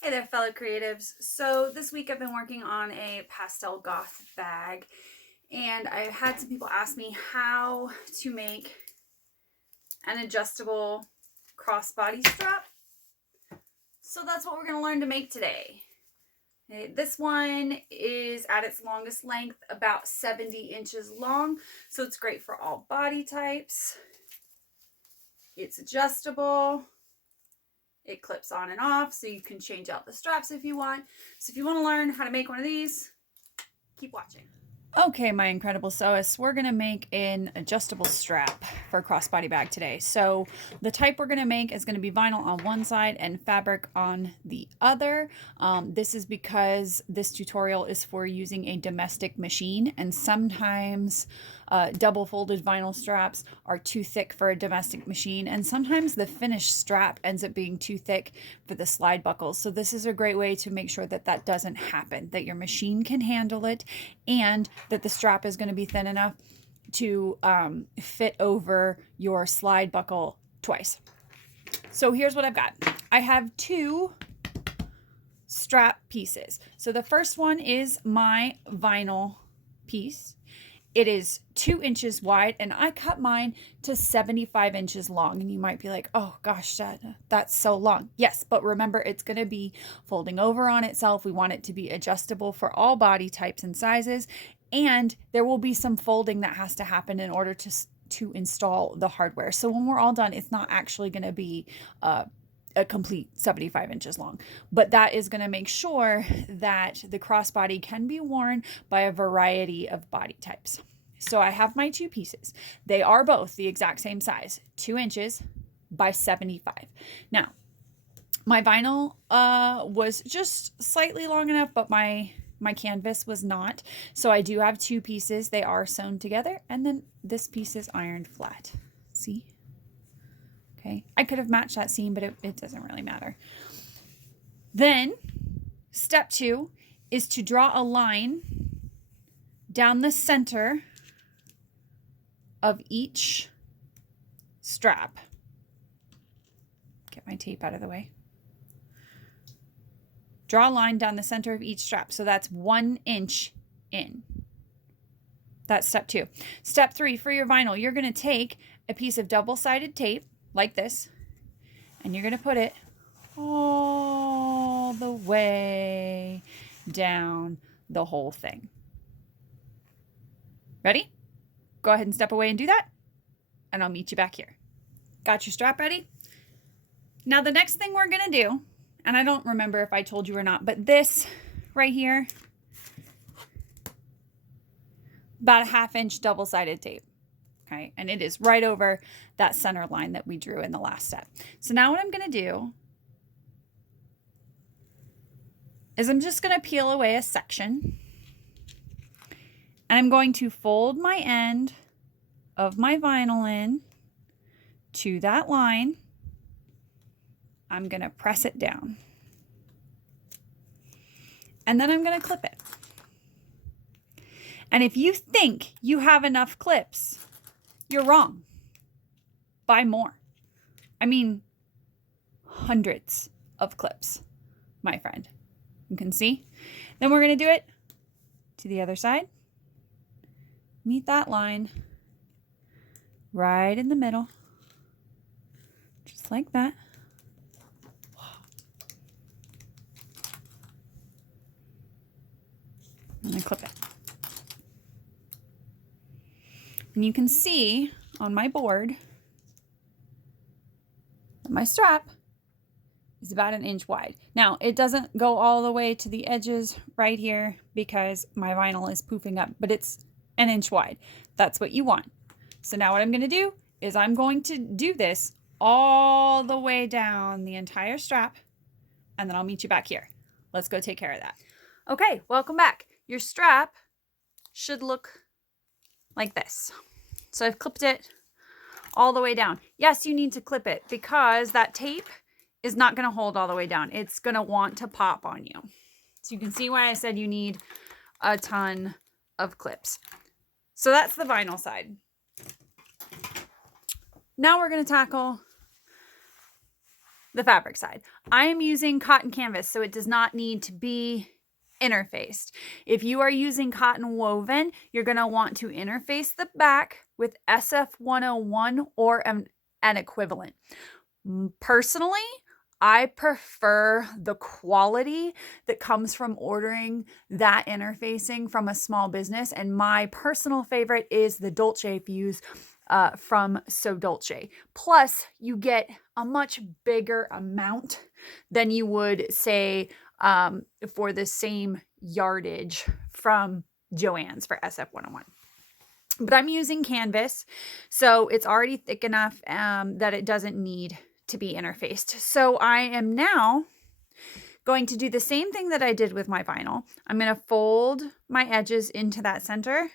Hey there, fellow creatives. So this week I've been working on a pastel goth bag, and I had some people ask me how to make an adjustable crossbody strap. So that's what we're going to learn to make today. Okay, this one is at its longest length, about 70 inches long, so it's great for all body types. It's adjustable. It clips on and off, so you can change out the straps if you want. So if you want to learn how to make one of these, keep watching. Okay, my incredible sewists, we're going to make an adjustable strap for a crossbody bag today. So the type we're going to make is going to be vinyl on one side and fabric on the other. This is because this tutorial is for using a domestic machine, and sometimes double folded vinyl straps are too thick for a domestic machine, and sometimes the finished strap ends up being too thick for the slide buckles. So this is a great way to make sure that that doesn't happen, that your machine can handle it, and that the strap is going to be thin enough to fit over your slide buckle twice. So here's what I've got. I have two strap pieces. So the first one is my vinyl piece. It is 2 inches wide, and I cut mine to 75 inches long. And you might be like, oh gosh, that's so long. Yes, but remember, it's going to be folding over on itself. We want it to be adjustable for all body types and sizes. And there will be some folding that has to happen in order to install the hardware. So when we're all done, it's not actually going to be a complete 75 inches long, but that is going to make sure that the crossbody can be worn by a variety of body types. So I have my two pieces. They are both the exact same size, 2 inches by 75. Now, my vinyl was just slightly long enough, but my canvas was not. So I do have two pieces. They are sewn together, and then this piece is ironed flat. See? Okay, I could have matched that seam, but it doesn't really matter. Then, step 2 is to draw a line down the center of each strap. Get my tape out of the way. Draw a line down the center of each strap. So that's 1 inch in. That's step 2. Step 3, for your vinyl, you're going to take a piece of double-sided tape, like this, and you're going to put it all the way down the whole thing. Ready? Go ahead and step away and do that, and I'll meet you back here. Got your strap ready? Now the next thing we're going to do, and I don't remember if I told you or not, but this right here, about a 1/2 inch double-sided tape. Okay, and it is right over that center line that we drew in the last step. So now what I'm going to do is I'm just going to peel away a section, and I'm going to fold my end of my vinyl in to that line. I'm going to press it down, and then I'm going to clip it. And if you think you have enough clips, you're wrong. Buy more. I mean, hundreds of clips, my friend. You can see. Then we're going to do it to the other side. Meet that line right in the middle. Just like that. And then clip it. And you can see on my board that my strap is about 1 inch wide. Now, it doesn't go all the way to the edges right here because my vinyl is poofing up, but it's 1 inch wide. That's what you want. So now what I'm going to do is I'm going to do this all the way down the entire strap, and then I'll meet you back here. Let's go take care of that. Okay, welcome back. Your strap should look like this. So I've clipped it all the way down. Yes, you need to clip it because that tape is not going to hold all the way down. It's going to want to pop on you. So you can see why I said you need a ton of clips. So that's the vinyl side. Now we're going to tackle the fabric side. I am using cotton canvas, so it does not need to be interfaced. If you are using cotton woven, you're going to want to interface the back with SF101 or an equivalent. Personally, I prefer the quality that comes from ordering that interfacing from a small business, and my personal favorite is the Dolce Fuse from So Dolce. Plus, you get a much bigger amount than you would say for the same yardage from Joann's for SF101. But I'm using canvas, so it's already thick enough that it doesn't need to be interfaced. So I am now going to do the same thing that I did with my vinyl. I'm going to fold my edges into that center,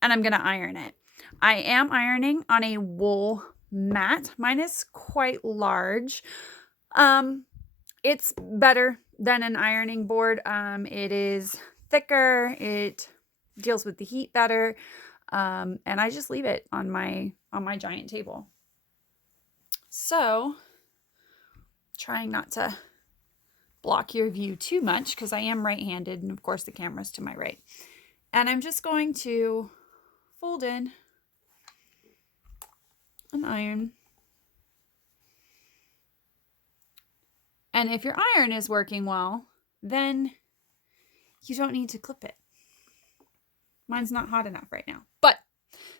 and I'm going to iron it. I am ironing on a wool mat. Mine is quite large. It's better than an ironing board. It is thicker. It deals with the heat better. And I just leave it on my giant table. So, trying not to block your view too much because I am right-handed, and of course the camera's to my right. And I'm just going to fold in an iron. And if your iron is working well, then you don't need to clip it. Mine's not hot enough right now, but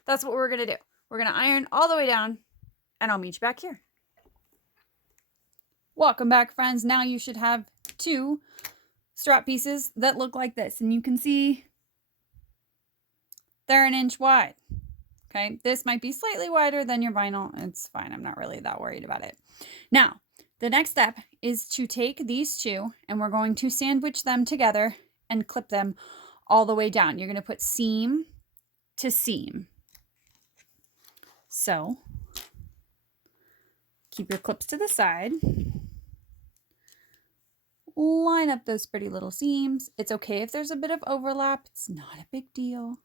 that's what we're going to do. We're going to iron all the way down, and I'll meet you back here. Welcome back, friends. Now you should have 2 strap pieces that look like this, and you can see they're 1 inch wide. Okay, this might be slightly wider than your vinyl. It's fine. I'm not really that worried about it. Now, the next step is to take these 2, and we're going to sandwich them together and clip them all the way down. You're going to put seam to seam. So, keep your clips to the side. Line up those pretty little seams. It's okay if there's a bit of overlap. It's not a big deal.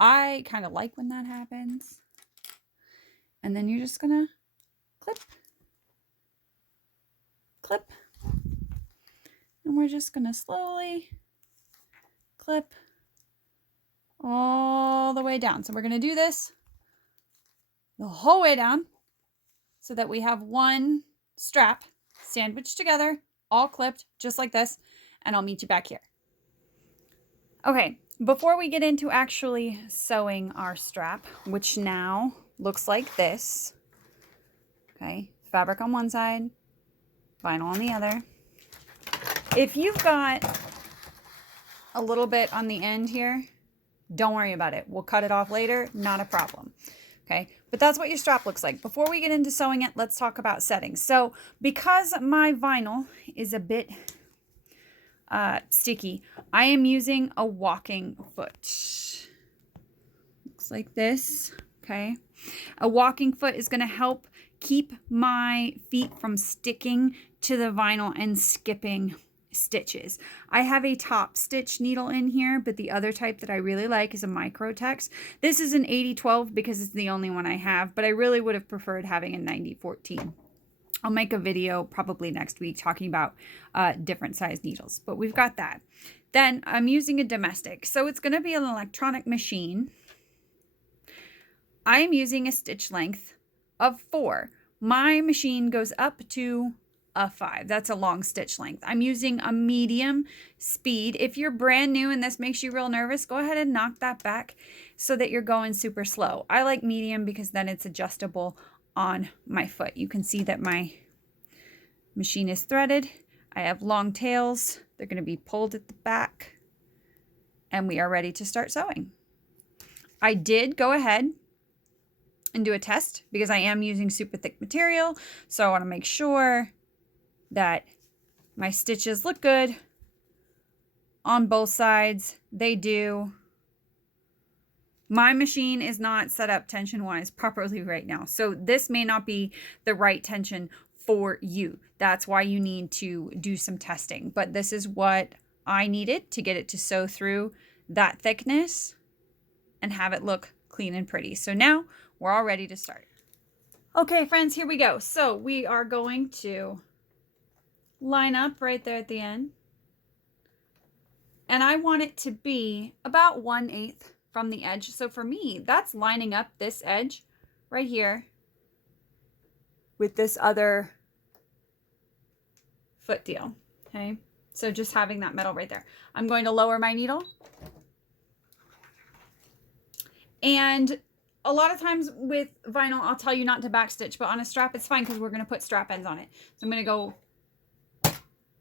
I kind of like when that happens. And then you're just gonna clip, clip. And we're just gonna slowly clip all the way down. So we're gonna do this the whole way down so that we have one strap sandwiched together, all clipped just like this, and I'll meet you back here. Okay, before we get into actually sewing our strap, which now looks like this, okay, fabric on one side, vinyl on the other. If you've got a little bit on the end here, don't worry about it. We'll cut it off later, not a problem. Okay, but that's what your strap looks like. Before we get into sewing it, let's talk about settings. So because my vinyl is a bit sticky, I am using a walking foot. Looks like this, okay? A walking foot is gonna help keep my feet from sticking to the vinyl and skipping stitches. I have a top stitch needle in here, but the other type that I really like is a Microtex. This is an 80-12 because it's the only one I have, but I really would have preferred having a 90-14. I'll make a video probably next week talking about different size needles, but we've got that. Then I'm using a domestic, so it's going to be an electronic machine. I'm using a stitch length of 4. My machine goes up to a 5. That's a long stitch length. I'm using a medium speed. If you're brand new and this makes you real nervous, go ahead and knock that back so that you're going super slow. I like medium because then it's adjustable on my foot. You can see that my machine is threaded. I have long tails. They're going to be pulled at the back, and we are ready to start sewing. I did go ahead and do a test because I am using super thick material, so I want to make sure that my stitches look good on both sides. They do. My machine is not set up tension-wise properly right now, so this may not be the right tension for you. That's why you need to do some testing, but this is what I needed to get it to sew through that thickness and have it look clean and pretty. So now we're all ready to start. Okay, friends, here we go. So we are going to line up right there at the end. And I want it to be about 1/8 from the edge. So for me, that's lining up this edge right here with this other foot deal. Okay, so just having that metal right there. I'm going to lower my needle. And a lot of times with vinyl, I'll tell you not to backstitch, but on a strap, it's fine because we're going to put strap ends on it. So I'm going to go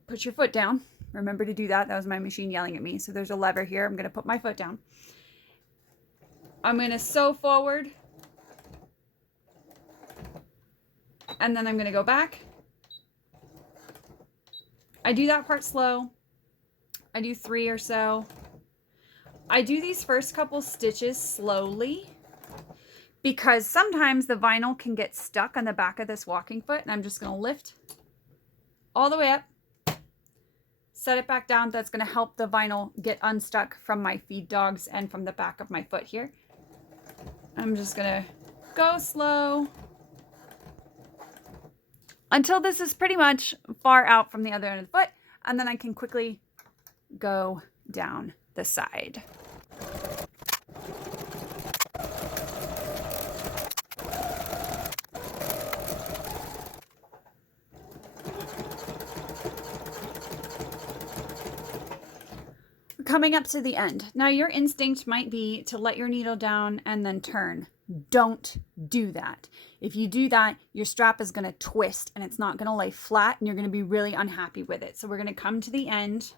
put your foot down. Remember to do that. That was my machine yelling at me. So there's a lever here. I'm going to put my foot down. I'm going to sew forward. And then I'm going to go back. I do that part slow. I do 3 or so. I do these first couple stitches slowly because sometimes the vinyl can get stuck on the back of this walking foot, and I'm just going to lift all the way up, set it back down. That's going to help the vinyl get unstuck from my feed dogs and from the back of my foot here. I'm just going to go slow until this is pretty much far out from the other end of the foot, and then I can quickly go down the side. Coming up to the end. Now your instinct might be to let your needle down and then turn. Don't do that. If you do that, your strap is going to twist and it's not going to lay flat and you're going to be really unhappy with it. So we're going to come to the end.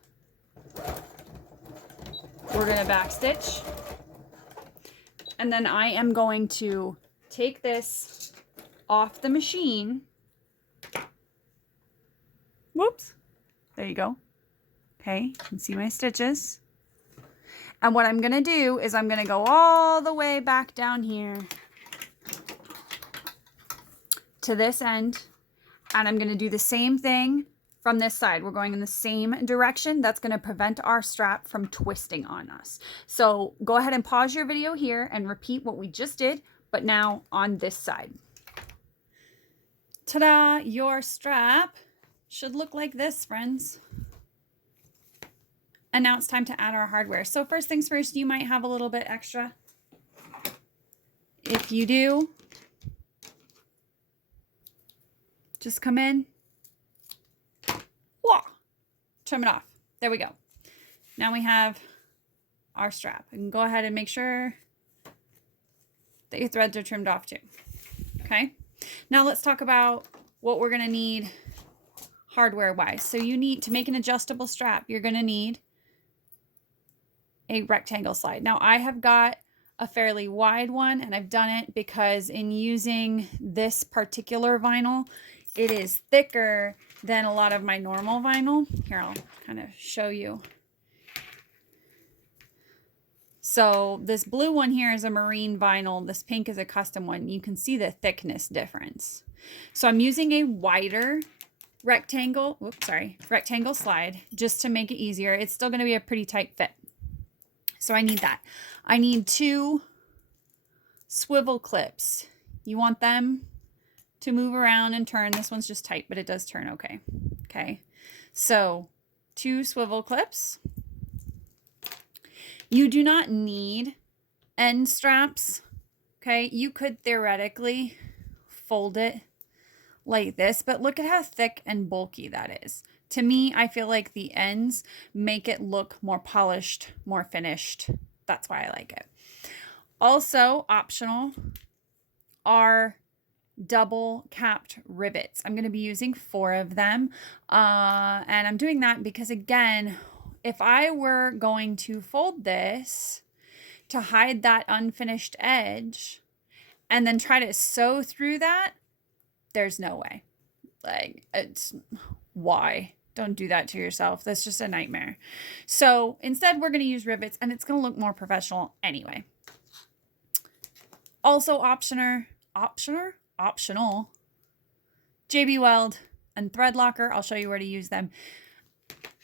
We're going to backstitch. And then I am going to take this off the machine. Whoops. There you go. Okay, you can see my stitches. And what I'm going to do is I'm going to go all the way back down here to this end. And I'm going to do the same thing from this side. We're going in the same direction. That's going to prevent our strap from twisting on us. So go ahead and pause your video here and repeat what we just did, but now on this side. Ta-da! Your strap should look like this, friends. And now it's time to add our hardware. So first things first, you might have a little bit extra. If you do, just come in, whoa, trim it off. There we go. Now we have our strap. And go ahead and make sure that your threads are trimmed off too. Okay. Now let's talk about what we're gonna need hardware-wise. So you need to make an adjustable strap. You're gonna need a rectangle slide. Now I have got a fairly wide one and I've done it because in using this particular vinyl, it is thicker than a lot of my normal vinyl. Here, I'll kind of show you. So this blue one here is a marine vinyl. This pink is a custom one. You can see the thickness difference. So I'm using a wider rectangle slide just to make it easier. It's still going to be a pretty tight fit. So I need that. I need 2 swivel clips. You want them to move around and turn. This one's just tight, but it does turn okay. Okay. So 2 swivel clips. You do not need end straps. Okay. You could theoretically fold it like this, but look at how thick and bulky that is. To me, I feel like the ends make it look more polished, more finished. That's why I like it. Also, optional are double capped rivets. I'm going to be using 4 of them. And I'm doing that because, again, if I were going to fold this to hide that unfinished edge and then try to sew through that, there's no way. Like, it's why? Don't do that to yourself. That's just a nightmare. So instead, we're going to use rivets and it's going to look more professional anyway. Also optional, JB Weld and thread locker. I'll show you where to use them.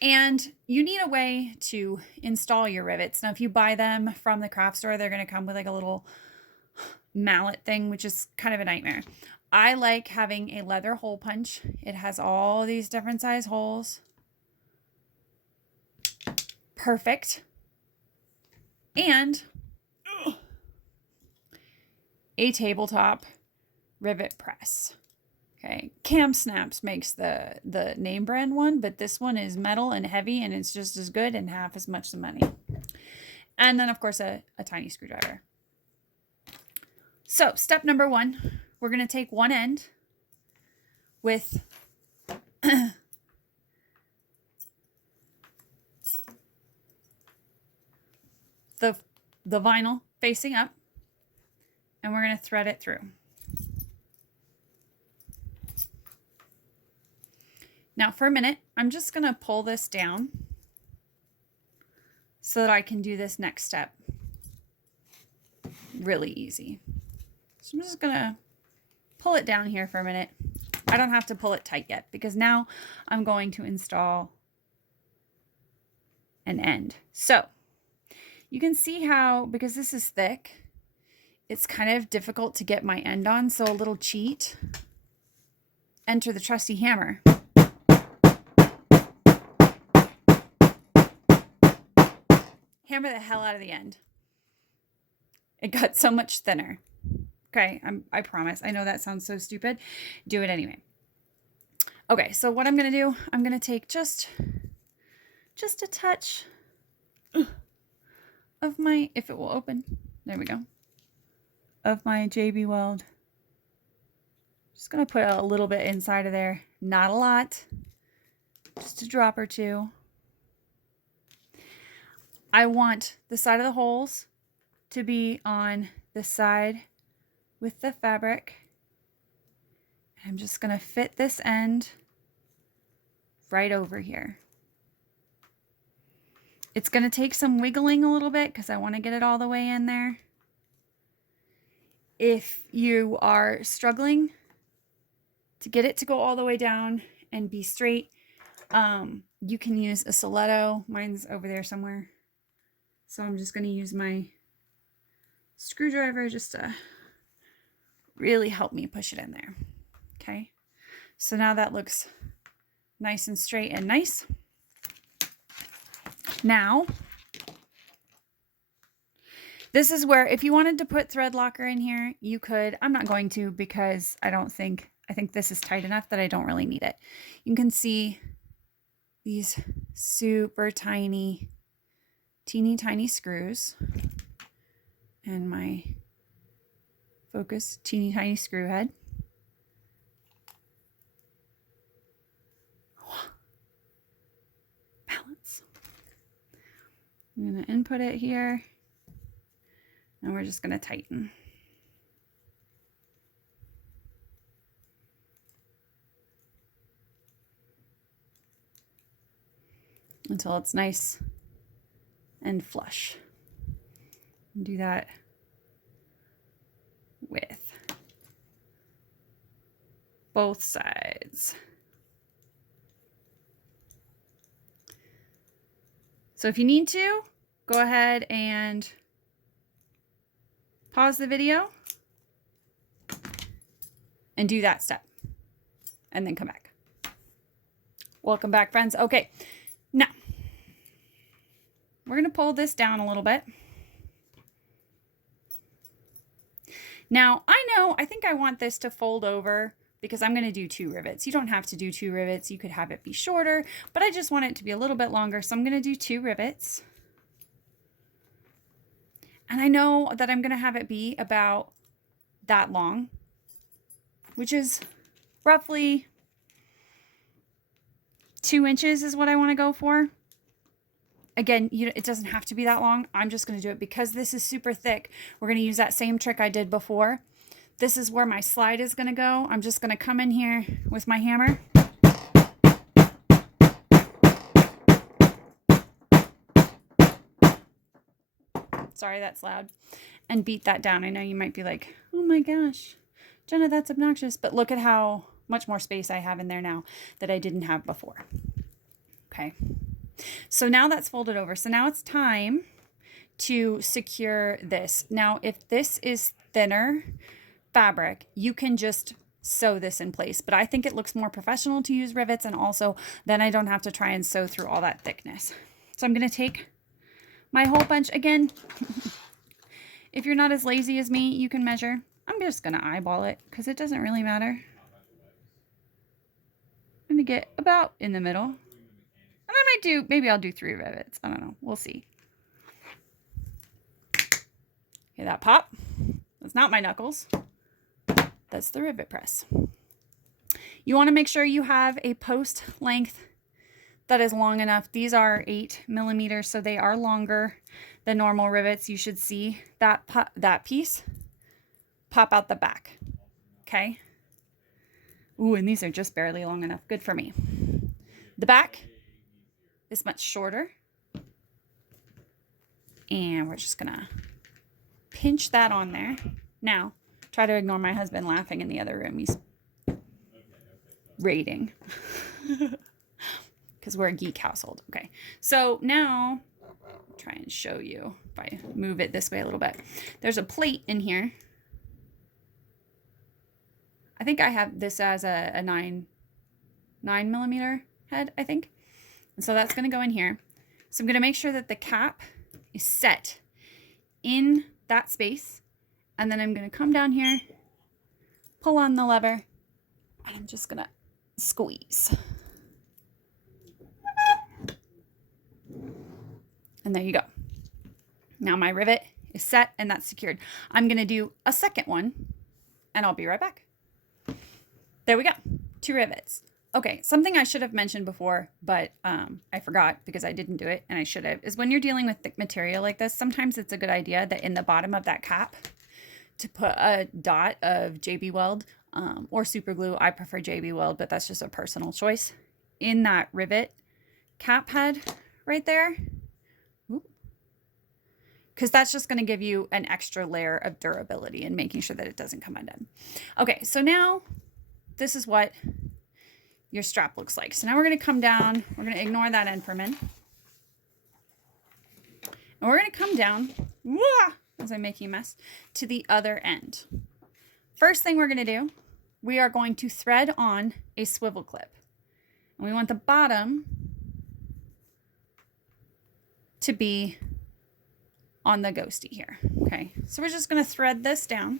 And you need a way to install your rivets. Now, if you buy them from the craft store, they're going to come with like a little mallet thing, which is kind of a nightmare. I like having a leather hole punch. It has all these different size holes. Perfect. And a tabletop rivet press. Okay, Cam Snaps makes the name brand one, but this one is metal and heavy, and it's just as good and half as much the money. And then, of course, a tiny screwdriver. So, step number 1, we're going to take one end with the vinyl facing up, and we're going to thread it through. Now, for a minute, I'm just going to pull this down so that I can do this next step really easy. So I'm just going to pull it down here for a minute. I don't have to pull it tight yet because now I'm going to install an end. So you can see how, because this is thick, it's kind of difficult to get my end on. So a little cheat, enter the trusty hammer. Hammer the hell out of the end. It got so much thinner. Okay, I promise. I know that sounds so stupid. Do it anyway. Okay, so what I'm going to do, I'm going to take just a touch of my, if it will open, there we go, of my JB Weld. Just going to put a little bit inside of there. Not a lot. Just a drop or two. I want the side of the holes to be on the side with the fabric. I'm just going to fit this end right over here. It's going to take some wiggling a little bit because I want to get it all the way in there. If you are struggling to get it to go all the way down and be straight, you can use a stiletto. Mine's over there somewhere. So I'm just going to use my screwdriver just to really help me push it in there. Okay. So now that looks nice and straight and nice. Now, this is where, if you wanted to put thread locker in here, you could. I'm not going to because I think this is tight enough that I don't really need it. You can see these super tiny, teeny tiny screws and my focus teeny tiny screw head. Balance. I'm going to input it here and we're just going to tighten. Until it's nice and flush. Do that with both sides. So if you need to, go ahead and pause the video and do that step and then come back. Welcome back, friends. Okay, now we're going to pull this down a little bit. Now, I think I want this to fold over because I'm going to do 2 rivets. You don't have to do 2 rivets. You could have it be shorter, but I just want it to be a little bit longer. So I'm going to do 2 rivets. And I know that I'm going to have it be about that long, which is roughly 2 inches is what I want to go for. Again, it doesn't have to be that long. I'm just going to do it because this is super thick. We're going to use that same trick I did before. This is where my slide is going to go. I'm just going to come in here with my hammer. Sorry, that's loud. And beat that down. I know you might be like, oh my gosh, Jenna, that's obnoxious. But look at how much more space I have in there now that I didn't have before. Okay. So now that's folded over. So now it's time to secure this. Now, if this is thinner fabric, you can just sew this in place, but I think it looks more professional to use rivets, and also then I don't have to try and sew through all that thickness. So I'm going to take my hole punch again. If you're not as lazy as me, you can measure. I'm just going to eyeball it because it doesn't really matter. I'm going to get about in the middle. And I might do, maybe I'll do 3 rivets. I don't know. We'll see. Okay, that pop. That's not my knuckles. That's the rivet press. You want to make sure you have a post length that is long enough. These are 8 millimeters, so they are longer than normal rivets. You should see that piece pop out the back. Okay. Ooh, and these are just barely long enough. Good for me. The back is much shorter. And we're just gonna pinch that on there. Now, try to ignore my husband laughing in the other room. He's raiding. Because we're a geek household. Okay, so now I'll try and show you if I move it this way a little bit. There's a plate in here. I think I have this as a 9 millimeter head, I think. And so that's going to go in here. So I'm going to make sure that the cap is set in that space. And then I'm going to come down here, pull on the lever, and I'm just going to squeeze. And there you go. Now my rivet is set and that's secured. I'm going to do a second one and I'll be right back. There we go. 2 rivets. Okay, something I should have mentioned before, but I forgot because I didn't do it and I should have, is when you're dealing with thick material like this, sometimes it's a good idea that in the bottom of that cap to put a dot of JB Weld or super glue. I prefer JB Weld, but that's just a personal choice. In that rivet cap head right there, because that's just going to give you an extra layer of durability and making sure that it doesn't come undone. Okay, so now this is what your strap looks like. So now we're going to come down. We're going to ignore that end for a minute. And we're going to come down, as I'm making a mess, to the other end. First thing we're going to do, we are going to thread on a swivel clip. And we want the bottom to be on the ghosty here. Okay, so we're just going to thread this down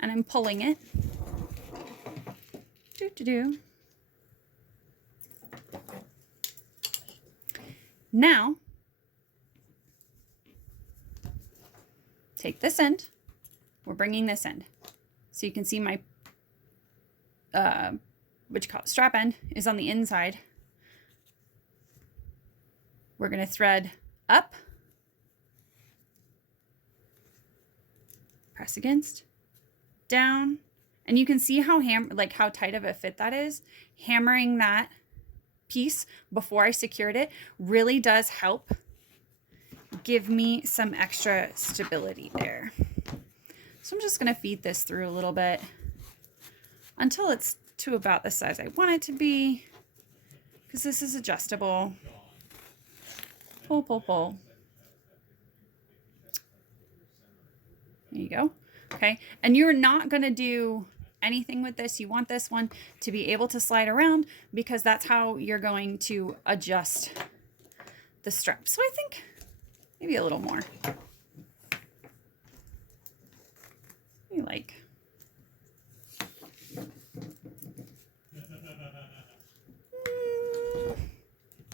and I'm pulling it. Now, take this end. We're bringing this end. So you can see my, strap end is on the inside. We're going to thread up, press against, down, and you can see how how tight of a fit that is. Hammering that piece before I secured it really does help give me some extra stability there. So I'm just going to feed this through a little bit until it's to about the size I want it to be, because this is adjustable. Pull, pull, pull. There you go. Okay, and you're not going to do anything with this. You want this one to be able to slide around because that's how you're going to adjust the strap. So I think maybe a little more. Maybe like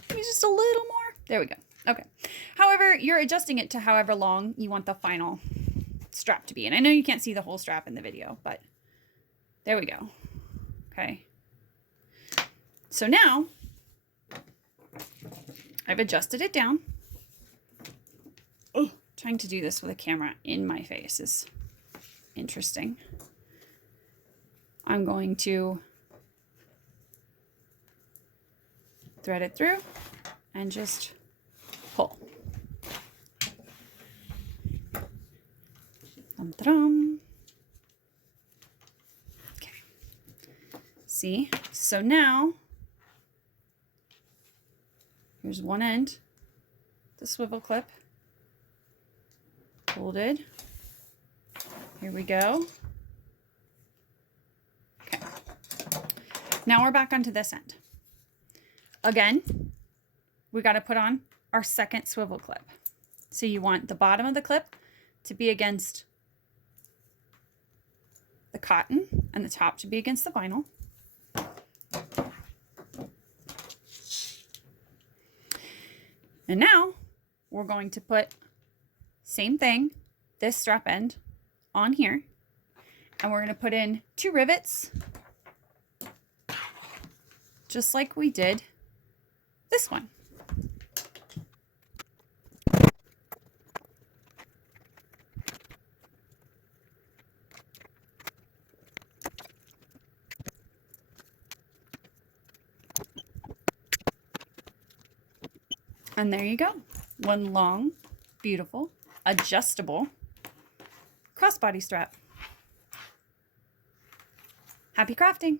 maybe just a little more. There we go. Okay. However, you're adjusting it to however long you want the final strap to be. And I know you can't see the whole strap in the video, but there we go. Okay. So now I've adjusted it down. Oh, trying to do this with a camera in my face is interesting. I'm going to thread it through and just pull. Okay. See? So now here's one end, the swivel clip folded. Here we go. Now we're back onto this end. Again, we got to put on our second swivel clip. So you want the bottom of the clip to be against the cotton and the top to be against the vinyl. And now we're going to put, same thing, this strap end on here. And we're going to put in 2 rivets, just like we did this one. And there you go. One long, beautiful, adjustable crossbody strap. Happy crafting!